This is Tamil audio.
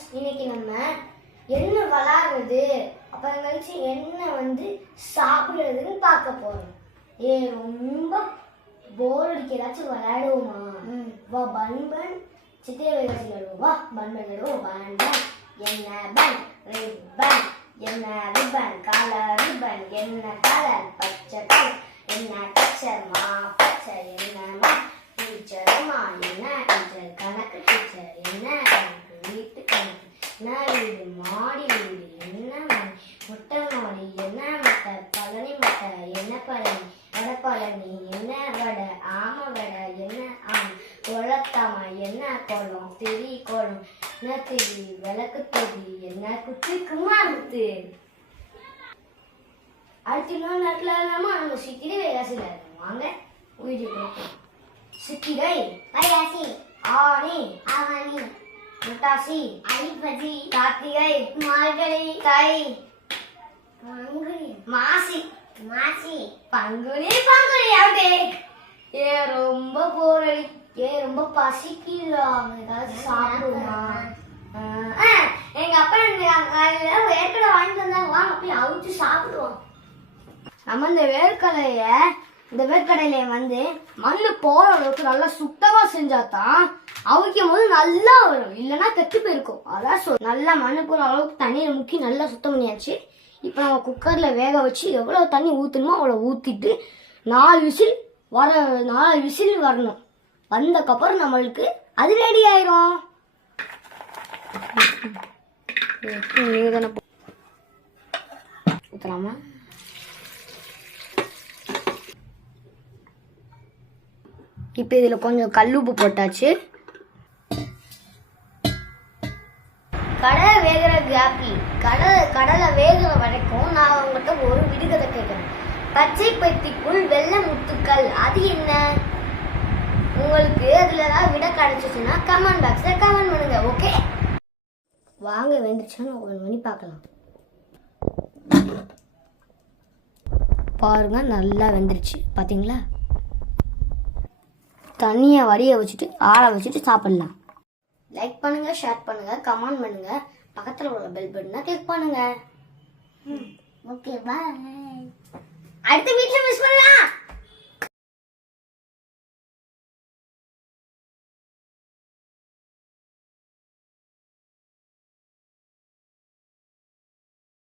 ஃப்ரெண்ட்ஸ், இன்னைக்கு நம்ம என்ன விளையாடுறது அப்புறம் கழிச்சு என்ன சாப்பிடுறதுன்னு பார்க்க போறோம். ரொம்ப போர் அடிக்க ஏதாச்சும் விளையாடுவோமா? வா பன் சித்திரை வைகாசி விளையாடுவோம். வா பன் விளையாடுவோம். பன் என்ன பன் ரிப்பன் என்ன ரிப்பன் கலர் ரிப்பன் என்ன கலர் பச்சை கலர் என்ன பச்சை மா பச்சை என்ன டீச்சர்மா என்ன டீச்சர் கணக்கு டீச்சர் என்ன கணக்கு வீட்டு கணக்கு என்ன வீடு மாடி வீடு என்ன மாடி முட்டை மாடி என்ன முட்டை பழனி முட்டை என்ன பழனி வடை பழனி என்ன வடை ஆம வடை என்ன ஆம் குளத்தாம என்ன குளம் தெரி குளம் என்ன தெரி விளக்கு தெரி என்ன குத்து குமாமுத்து. அடுத்த இன்னொரு நேரத்தில் இல்லாமல் நம்ம சித்திரை வைகாசியில் இருக்கோம். வாங்க வீடியோ கொடுப்போம். சித்திரை வைகாசி ஆனி ஆவணி புரட்டாசி ஐப்பசி கார்த்திகை மார்கழி தை மாசி மாசி பங்குனி பங்குனி அப்படியே ரொம்ப போரடி ரொம்ப பசிக்கலாம் ஏதாவது சாப்பிடுமா? எங்க அப்பா வேர்க்கடலை வாங்கிட்டு வந்தாங்க, வாங்க போய் அவிச்சு சாப்பிடுவோம். நம்ம இந்த வேர்க்கடலைய மண்ணு போற அளவுக்கு நல்லா சுத்தமா செஞ்சாதான் அவிக்கும் போது நல்லா வரும், இல்லைன்னா கெட்டு போயிருக்கும். அதான் நல்லா மண்ணு போற அளவுக்கு தண்ணியில முக்கி நல்லா சுத்தம் பண்ணியாச்சு. இப்போ நம்ம குக்கர்ல வேக வச்சு எவ்வளவு தண்ணி ஊற்றணுமோ அவ்வளோ ஊற்றிட்டு 4 விசில் வரணும். வந்தக்கப்புறம் நம்மளுக்கு அது ரெடி ஆயிரும். ஊற்றலாமா? இப்போ இதில் கொஞ்சம் கல்லுப்பு போட்டாச்சு. கடலை வேகிற கேப்பில் கடலை வேகிற வரைக்கும் நான் உங்கள்கிட்ட ஒரு விடுகதை கேட்குறேன். பச்சை பத்திக்குள் வெள்ளை முத்துக்கள் அது என்ன? உங்களுக்கு அதில் ஏதாவது விட கிடைச்சிச்சுன்னா கமெண்ட் பாக்ஸில் கமெண்ட் பண்ணுங்க. ஓகே, வாங்க வெந்துருச்சான்னு ஓப்பன் பண்ணி பார்க்கலாம். பாருங்க, நல்லா வெந்துருச்சு பார்த்தீங்களா? தண்ணியை வடிய வச்சுட்டு ஆற வச்சுட்டு சாப்பிடலாம். லைக் பண்ணுங்க, ஷேர் பண்ணுங்க, கமெண்ட் பண்ணுங்க, பக்கத்தில் உள்ள பெல் பட்டனை கிளிக் பண்ணுங்க. ஓகே, பாய். அடுத்த வீடியோ